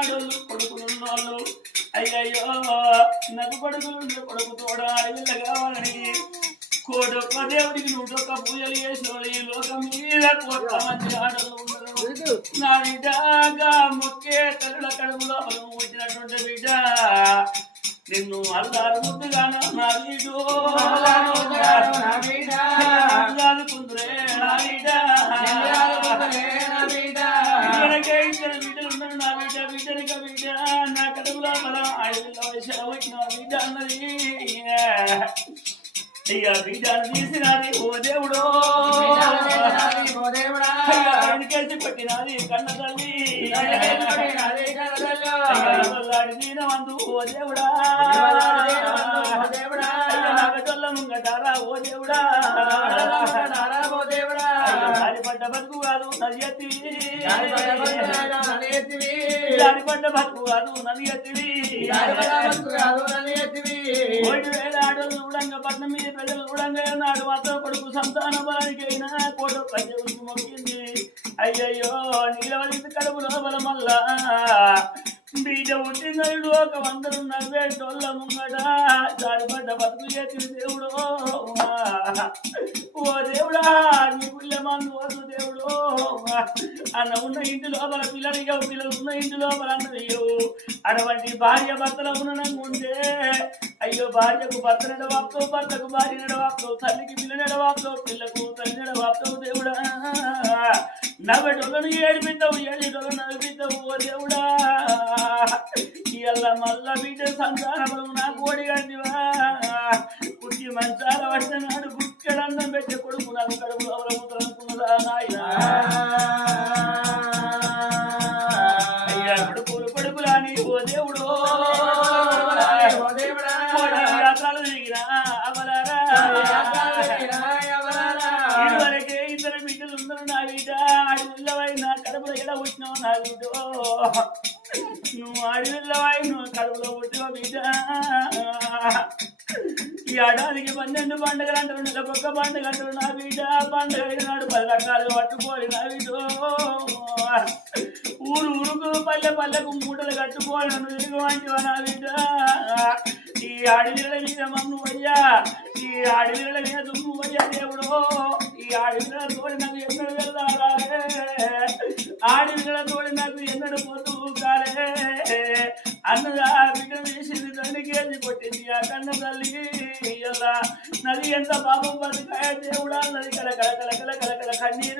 ఆడోళ్ళు కొడుకులున్నోళ్ళు అయ్యయ్యో నాకు కొడుకు తోడ అడవిల్ల కావాలని కోటొక్క దేవుడికి 101 పూజలు చేసిన ఈ లోకం మీద కోట్ల మంది ఆడోళ్ళు ఉండరు. నా బిడ్డగా మొక్కే తల్లుల కడుపులో వచ్చినటువంటి బిడ్డ నిన్ను అల్లారు ముద్దుగాను నా వీడు కుందురే నా బిడ్డకే ఇద్దరు బిడ్డలు ఉన్నారు. నా బిడ్డనిక బిడ్డ నా కడుపులో బలం 5 వయసు వచ్చిన బిడ్డ అన్నది ఇక బిడ్డను తీసినది ఓ దేవుడో వెనకేసి పట్టినది కన్న తల్లి దీనవంతు ఓ దేవుడా నాగటొల్ల ముంగటారా ఓ దేవుడా పడ్డ బతుకు కాదు నది ఎత్తివి పడ్డ బతుకు కాదు నది ఎత్తివి 1,000 ఆడోళ్ళు చూడంగా పట్నం మీద ప్రజలు చూడంగా నాడు మాత్రం కొడుకు సంతాన బలానికి అయినా కోట ప్రజలకు మొక్కింది. అయ్యయ్యో నీలవలి కడుపు లోపల మళ్ళా బీజ పుట్టినడు ఒక 100 నవ్వేటోళ్ళ ముంగట జారిపడ్డ బతుకు చేతి దేవుడు ఓ దేవుడా నీ పుల్యమాను వద్దు దేవుడు అన్న ఉన్న ఇంటి లోపల పిల్లలు ఉన్న ఇంటి లోపల అన్నయ్యో అటువంటి భార్య భర్తల ఉన్నంగుంటే అయ్యో భార్యకు భర్త నడవాపుతావు భర్తకు భార్య నడవాపుతావు తల్లికి పిల్ల నడవాపుతావు పిల్లకు తల్లి నడవాపుతావు దేవుడా నవ్వేటోళ్ళను ఏడిపిస్తావు ఏడిటోళ్ళను నవ్విస్తావు ఓ దేవుడా ఇలా మళ్ళా బిడ్డ సంతానము నా కోడి గంటివా పుట్టి మంచాల వచ్చినాడు గుక్కడన్నం పెట్టే కొడుకు నాకు కడుపు అవలముతున్నదా నాయన అయ్యా కొడుకులని ఓ దేవుడు యాత్రలు దిగినా అవలారా ఇదివరకే ఇద్దరు బిడ్డలు ఉన్నారు నా బిడ్డ అడవిల్లవై నా కడుపులో ఎలా వచ్చినావు నా బిడ్డ నువ్వు అడవిల్లవై నువ్వు కడుపులో పుట్టిన బిడ్డ ఈ ఏడాదికి 12 పండుగలు అంటారు నెలకొక్క పండుగ అంటారు నా బిడ్డ పండుగ నాడు 10 రకాలు పట్టుకోవాలి నా బిడ్డ ఊరుకు పల్లెకు మూటలు కట్టుకోవాలి నువ్వు వంటివా నా బిడ్డ ఈ ఆడవిళ్ళ మీద మమ్ము అయ్యా ఈ ఆడవిళ్ళ మీద దుమ్ము అయ్యా దేవుడు ఈ ఆడవిళ్ళ తోడి నాకు ఎన్నడు వెళ్ళాలే ఆడవిళ్ళ తోడి నాకు ఎన్నడు పోతూ కాలే అన్నదా బిడ్డ వేసింది తండ్రికి వెళ్ళి కొట్టింది ఆ కన్న తల్లి నది ఎంత పాపం బతికాయ దేవుడా నది కలకల కలకల కలకల కన్నీరు